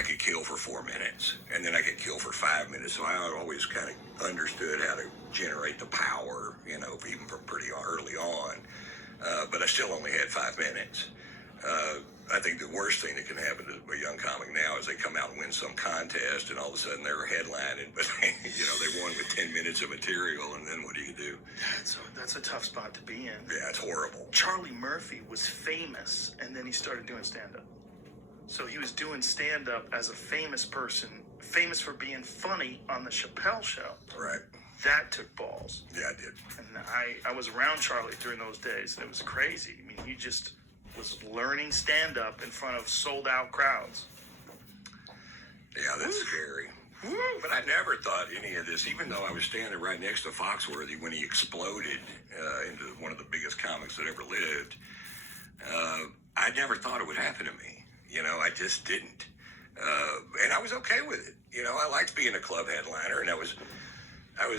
I could kill for 4 minutes, and then I could kill for 5 minutes. So I always kind of understood how to generate the power, even from pretty early on. But I still only had 5 minutes. I think the worst thing that can happen to a young comic now is they come out and win some contest, and all of a sudden they're headlining, but they won with 10 minutes of material, and then what do you do? That's a tough spot to be in. Yeah, it's horrible. Charlie Murphy was famous, and then he started doing stand-up. So he was doing stand-up as a famous person, famous for being funny on the Chappelle Show. Right. That took balls. Yeah, I did. And I was around Charlie during those days, and it was crazy. I mean, he just was learning stand-up in front of sold-out crowds. Yeah, that's scary. But I never thought any of this, even though I was standing right next to Foxworthy when he exploded into one of the biggest comics that ever lived, I never thought it would happen to me. I just didn't. And I was okay with it. I liked being a club headliner, and I was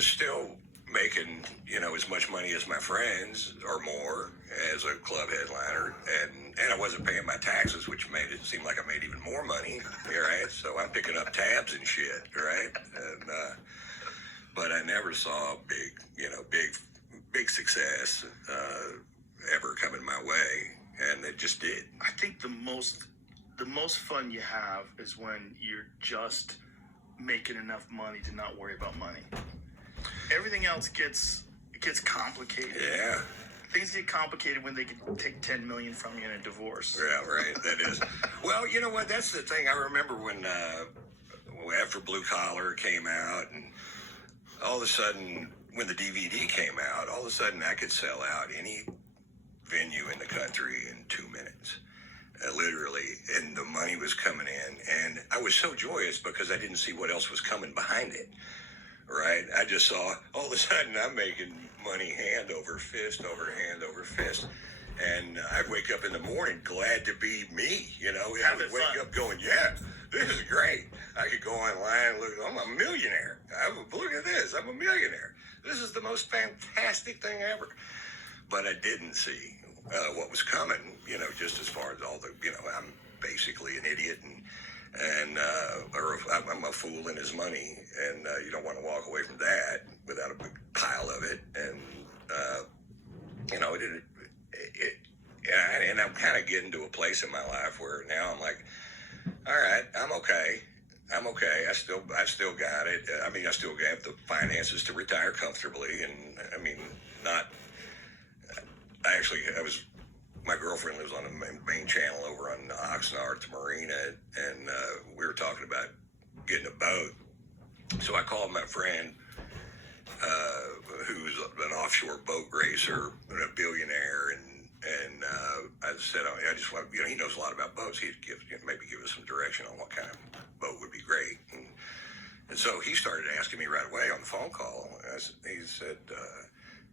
still making, as much money as my friends or more as a club headliner, and I wasn't paying my taxes, which made it seem like I made even more money, right? So I'm picking up tabs and shit, right? And but I never saw big success ever coming my way, and it just did. I think the most fun you have is when you're just making enough money to not worry about money. Everything else gets complicated. Yeah. Things get complicated when they can take $10 million from you in a divorce. Yeah, right. That is. Well, you know what? That's the thing. I remember when after Blue Collar came out, and all of a sudden, when the DVD came out, all of a sudden I could sell out any venue in the country in 2 minutes. Literally, and the money was coming in, and I was so joyous because I didn't see what else was coming behind it. Right? I just saw, all of a sudden, I'm making money hand over fist, and I'd wake up in the morning glad to be me, I would wake up going, yeah, this is great. I could go online and look, I'm a millionaire. Look at this, I'm a millionaire. This is the most fantastic thing ever. But I didn't see what was coming, just as far as all the, I'm basically an idiot, or I'm a fool in his money, and you don't want to walk away from that without a big pile of it. And and I'm kind of getting to a place in my life where now I'm like, all right, I'm okay. I still got it. I still have the finances to retire comfortably, and my girlfriend lives on the main channel over on Oxnard at the marina, and we were talking about getting a boat. So I called my friend, who's an offshore boat racer and a billionaire, and I said, I just want, he knows a lot about boats. He'd maybe give us some direction on what kind of boat would be great. And so he started asking me right away on the phone call. He said,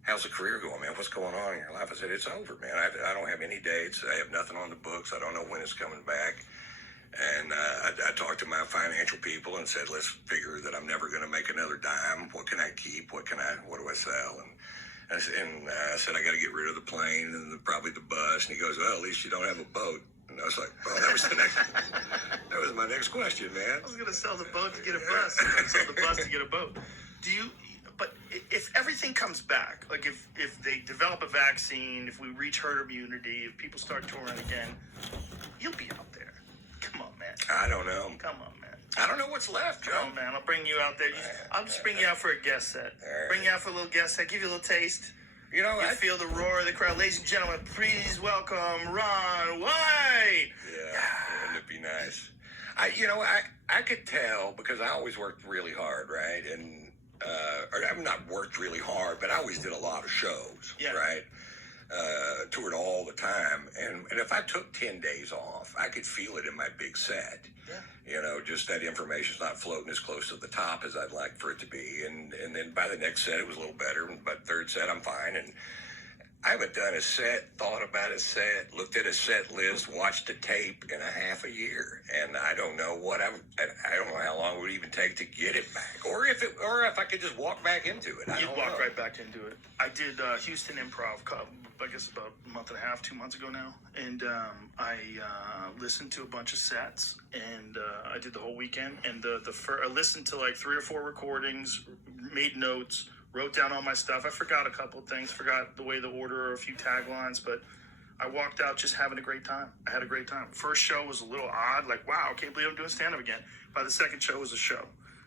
how's the career going, man? What's going on in your life? I said, it's over, man. I don't have any dates. I have nothing on the books. I don't know when it's coming back. And I talked to my financial people and said, let's figure that I'm never going to make another dime. What can I keep? What do I sell? And I said, I got to get rid of the plane and probably the bus. And he goes, well, at least you don't have a boat. And I was like, well, that was my next question, man. I was going to sell the boat to get a bus. I sell the bus to get a boat. But if everything comes back, like if they develop a vaccine, if we reach herd immunity, if people start touring again, you'll be out there. Come on, man. I don't know. Come on, man. I don't know what's left, Joe. Come on, man. I'll bring you out there. I'll just bring you out for a guest set. Bring you out for a little guest set. Give you a little taste. You feel the roar of the crowd. Ladies and gentlemen, please welcome Ron White. Yeah, wouldn't it be nice? I could tell because I always worked really hard, right? And I've not worked really hard, but I always did a lot of shows, right? Toured all the time, and if I took 10 days off, I could feel it in my big set. Just that information's not floating as close to the top as I'd like for it to be, and then by the next set it was a little better, and by the third set I'm fine, and I haven't done a set, thought about a set, looked at a set list, watched a tape in a half a year, and I don't know what I don't know how long it would even take to get it back, or if I could just walk back into it. You'd walk right back into it. I did Houston Improv, I guess about a month and a half, 2 months ago now, and I listened to a bunch of sets, and I did the whole weekend, and I listened to like 3 or 4 recordings, made notes, wrote down all my stuff. I forgot a couple of things, forgot the way the order or a few taglines, but I walked out just having a great time. I had a great time. First show was a little odd, like, wow, I can't believe I'm doing stand-up again. By the second show, it was a show.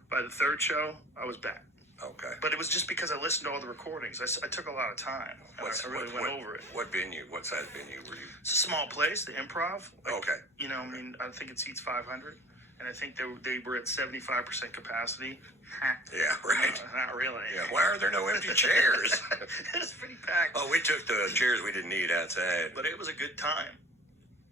By the third show, I was back. Okay. But it was just because I listened to all the recordings. I took a lot of time. I really went over it. What venue, what size venue were you? It's a small place, the Improv. Okay. You know, I mean, I think it seats 500. And I think they were at 75% capacity. Yeah, right. Not really. Yeah. Why are there no empty chairs? It was pretty packed. Oh, we took the chairs we didn't need outside. But it was a good time.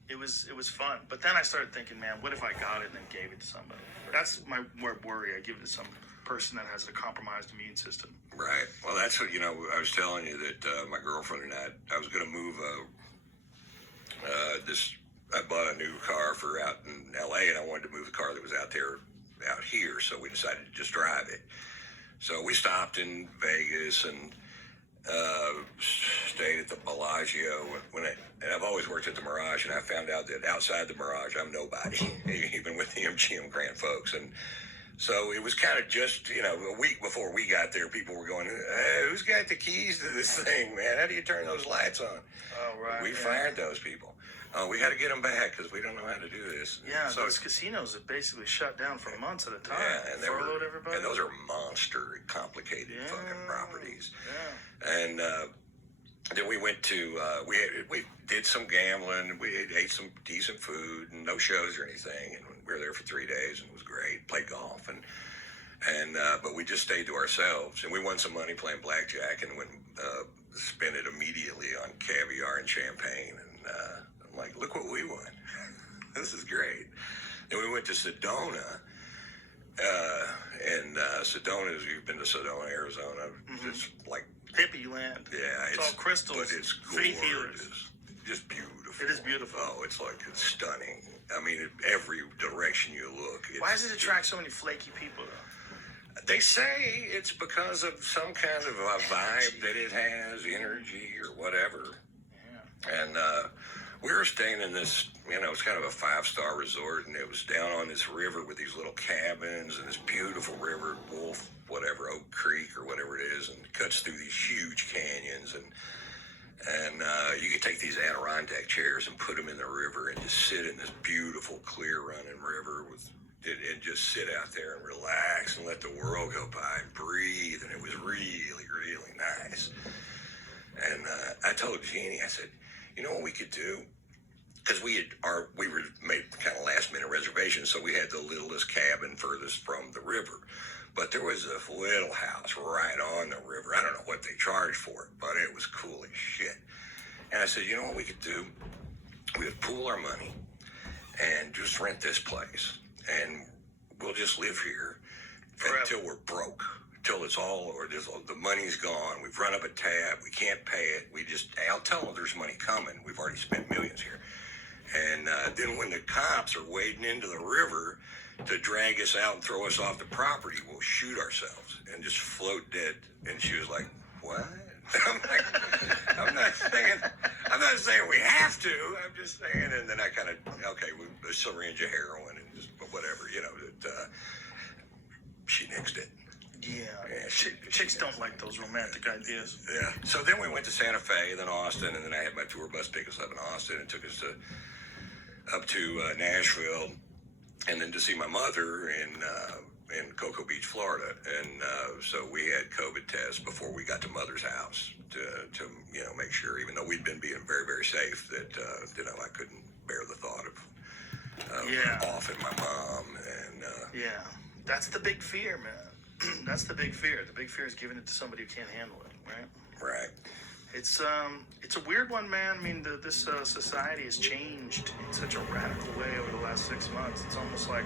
It was fun. But then I started thinking, man, what if I got it and then gave it to somebody? That's my more worry. I give it to some person that has a compromised immune system. Right. Well, that's what, I was telling you that my girlfriend and I was going to move I bought a new car for out in L.A., and I wanted to move the car that was out here, so we decided to just drive it. So we stopped in Vegas and stayed at the Bellagio. And I've always worked at the Mirage, and I found out that outside the Mirage, I'm nobody, even with the MGM Grand folks. And so it was kind of just, a week before we got there, people were going, hey, who's got the keys to this thing, man? How do you turn those lights on? Oh, right. We fired those people. We got to get them back because we don't know how to do this. Yeah, so, those casinos have basically shut down for months at a time. Yeah, and furloughed everybody. And those are monster, complicated fucking properties. Yeah. And then we went to we did some gambling. We ate some decent food and no shows or anything. And we were there for 3 days and it was great. Played golf and but we just stayed to ourselves. And we won some money playing blackjack and spent it immediately on caviar and champagne. And I'm like, look what we won. This is great. Then we went to Sedona. Sedona, you've been to Sedona, Arizona. Mm-hmm. It's like hippie land. Yeah, it's all crystals. But it's faith healers. Just beautiful. It is beautiful. Oh, it's stunning. I mean, every direction you look. Why does it attract so many flaky people, though? They say it's because of some kind of a vibe that it has, energy or whatever. Yeah. And we were staying in this, it's kind of a 5-star resort, and it was down on this river with these little cabins and this beautiful river, Oak Creek or whatever it is, and it cuts through these huge canyons, and you could take these Adirondack chairs and put them in the river and just sit in this beautiful, clear running river and just sit out there and relax and let the world go by and breathe, and it was really, really nice. And I told Jeannie, I said, you know what we could do? Because we were made kind of last minute reservations, so we had the littlest cabin furthest from the river. But there was a little house right on the river. I don't know what they charged for it, but it was cool as shit. And I said, you know what we could do? We would pool our money and just rent this place. And we'll just live here until we're broke. Till it's all, the money's gone. We've run up a tab. We can't pay it. I'll tell them there's money coming. We've already spent millions here. And then when the cops are wading into the river to drag us out and throw us off the property, we'll shoot ourselves and just float dead. And she was like, what? I'm not saying we have to. I'm just saying. And then I kind of, a syringe of heroin and just whatever, she nixed it. Yeah, chicks don't like those romantic ideas. Yeah. So then we went to Santa Fe, then Austin, and then I had my tour bus pick us up in Austin and took us up to Nashville, and then to see my mother in Cocoa Beach, Florida. And so we had COVID tests before we got to Mother's house to make sure, even though we'd been being very, very safe, that I couldn't bear the thought of offing my mom. And yeah, that's the big fear, man. That's the big fear. The big fear is giving it to somebody who can't handle it, right? Right. It's a weird one, man. I mean, this society has changed in such a radical way over the last 6 months. It's almost like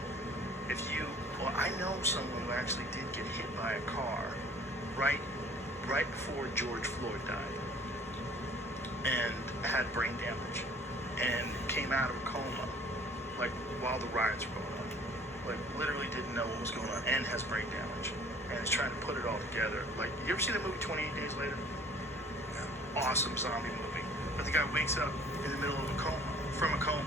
I know someone who actually did get hit by a car right before George Floyd died. and had brain damage and came out of a coma, like while the riots were going on. Like literally didn't know what was going on and has brain damage and is trying to put it all together. Like, you ever see the movie 28 Days Later? Yeah. Awesome zombie movie. But the guy wakes up in the middle of a coma, from a coma,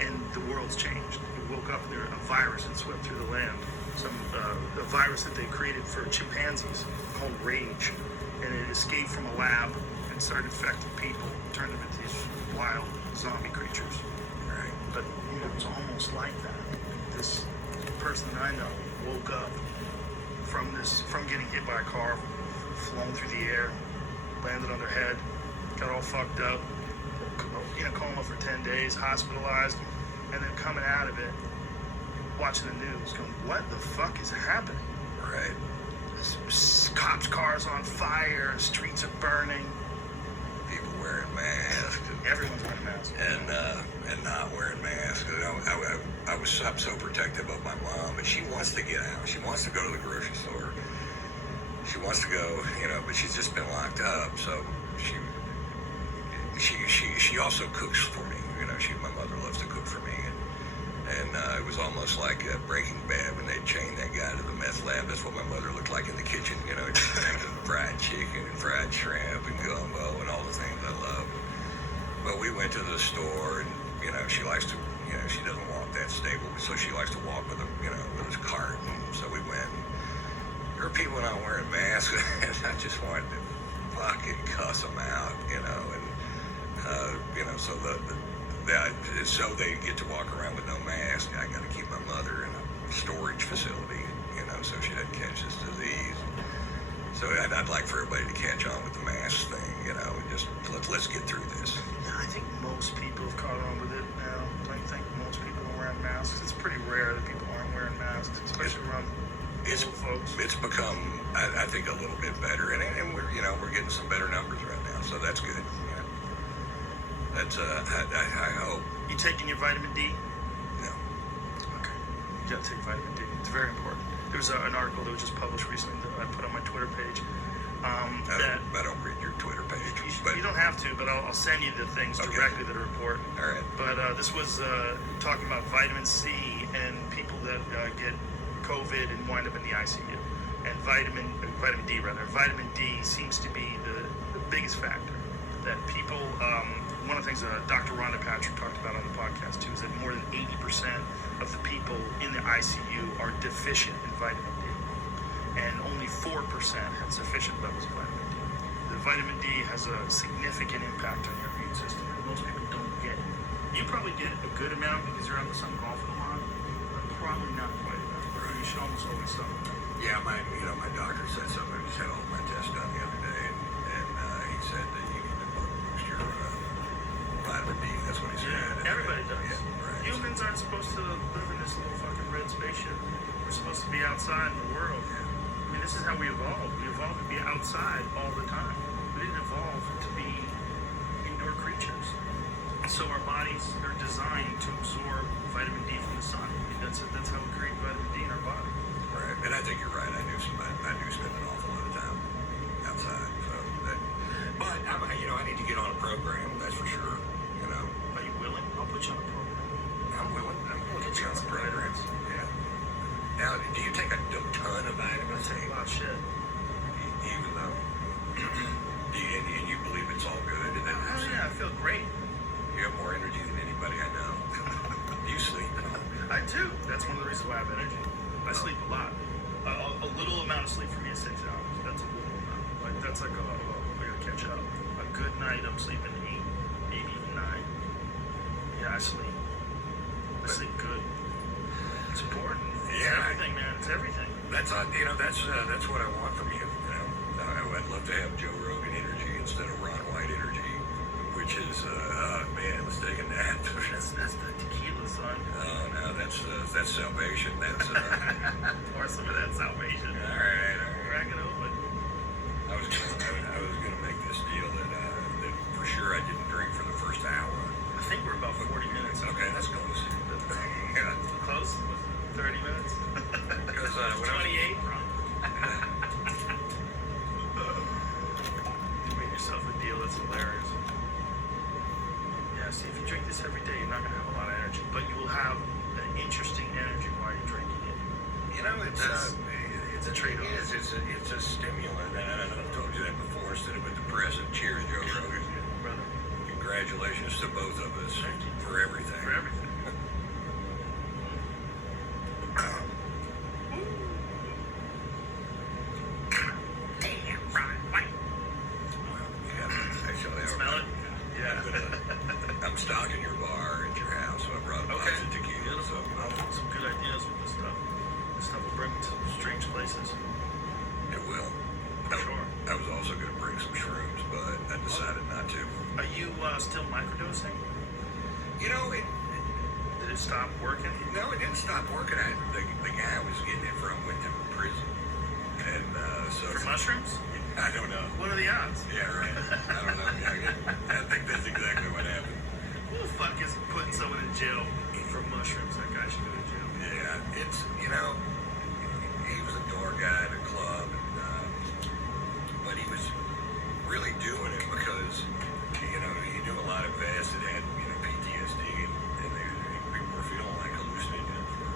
and the world's changed. He woke up and a virus had swept through the land. A virus that they created for chimpanzees called Rage, and it escaped from a lab and started infecting people, turned them into these wild zombie creatures. Right. But it's almost like that. This person that I know woke up from getting hit by a car, flown through the air, landed on their head, got all fucked up, in a coma for 10 days, hospitalized, and then coming out of it, watching the news, going, what the fuck is happening? Right. Cops' cars on fire, streets are burning. People wearing masks. Everyone's wearing a mask. And not wearing masks. I'm so protective of my mom, and she wants to get out. She wants to go to the grocery store. She wants to go, but she's just been locked up. So she also cooks for me. My mother loves to cook for me, and it was almost like Breaking Bad when they chained that guy to the meth lab. That's what my mother looked like in the kitchen. Just fried chicken and fried shrimp and gumbo and all the things I love. But we went to the store, and she likes to, she doesn't walk that stable, so she likes to walk with a cart. And so we went. There are people not wearing masks, and I just wanted to fucking cuss them out, so they get to walk around with no mask. I got to keep my mother in a storage facility, so she doesn't catch this disease. So I'd like for everybody to catch on with the mask thing, and just let's get through this. Yeah, I think most people have caught on with it now. I think most people are wearing masks. It's pretty rare that people aren't wearing masks, especially around old folks. It's become, I think, a little bit better, and we're getting some better numbers right now, so that's good. That's I hope. You taking your vitamin D? No. Okay. You gotta take vitamin D. It's very important. There was an article that was just published recently that I put on my Twitter page. I don't read your Twitter page. You don't have to, but I'll send you the things directly that are important. All right. But this was talking about vitamin C and people that get COVID and wind up in the ICU. And vitamin D rather. Vitamin D seems to be the biggest factor that people. One of the things Dr. Rhonda Patrick talked about on the podcast too is that more than 80% of the people in the ICU are deficient in vitamin D, and only 4% have sufficient levels of vitamin D. The vitamin D has a significant impact on your immune system, and most people don't get it. You probably get a good amount because you're out in the sun golfing a lot, but probably not quite enough. You should almost always stop. Yeah, my doctor said something. I just had all my tests done the other day, and he said that you need to boost your vitamin D. That's what he said. Yeah, everybody does. Yeah, right. Humans aren't supposed to live in this little fucking red spaceship. We're supposed to be outside in the world. Yeah. I mean, this is how we evolved. We evolved to be outside all the time. We didn't evolve to be indoor creatures. So our bodies are designed to absorb vitamin D from the sun. I mean, that's how we create vitamin D in our body. Right, and I think you're right. I do spend an awful lot of time outside. So but I need to get on a program. That's for sure. Are you willing? I'll put you on a program. I'm willing. Get you on a program. Yeah. Now, do you take a ton of vitamins? I take a lot of shit. Even though, and you believe it's all good? And then Oh yeah, I feel great. you have more energy than anybody I know. Do you sleep? I do. That's one of the reasons why I have energy. I sleep a lot. A little amount of sleep for me is 6 hours. That's a little amount. That's like I gotta catch up. A good night, I'm sleeping 8, maybe even 9. Yeah, I sleep. I sleep good. It's important. It's everything, man. It's everything. That's what I want from you. I'd love to have Joe Rogan energy instead of Ron White energy, which is let's take a nap. That's the tequila, son. Oh no, that's salvation. That's Pour some of that salvation. all right. Crack it open. I was gonna make this deal that for sure I didn't drink for the first hour. I think we're about 40 minutes. Okay, that's close. Yeah. Close? 30 minutes? Because when 28? You made yourself a deal that's hilarious. It's a trade-off. It is. It's a stimulant. And I know I've told you that before. Instead of a depressant, cheers, Joe Rogan. Brother. Congratulations to both of us for everything. For everything. Damn right. Yeah, actually, Smell it? Yeah. I'm stocking your bar at your house, so I brought a box Okay. of tequila. So Some good ideas with this stuff. This stuff will bring me to strange places. it will. For sure. I was also going to bring some shrooms, but I decided not to. Are you still microdosing? You know, Did it stop working? no, it didn't stop working. The guy I was getting it from went to prison, and so For mushrooms? I don't know. What are the odds? Yeah, right. I don't know. I think that's exactly what happened. Who the fuck is putting someone in jail for mushrooms? That guy should go to jail. Yeah, it's, he was a door guy at a club, but he was really doing it because, he knew a lot of vets that had, PTSD, and people were feeling like hallucinogens were,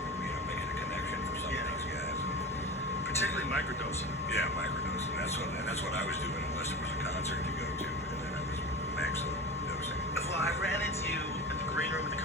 making a connection for some of these guys. Particularly microdosing. Yeah, microdosing. That's what I was doing unless there was a concert to go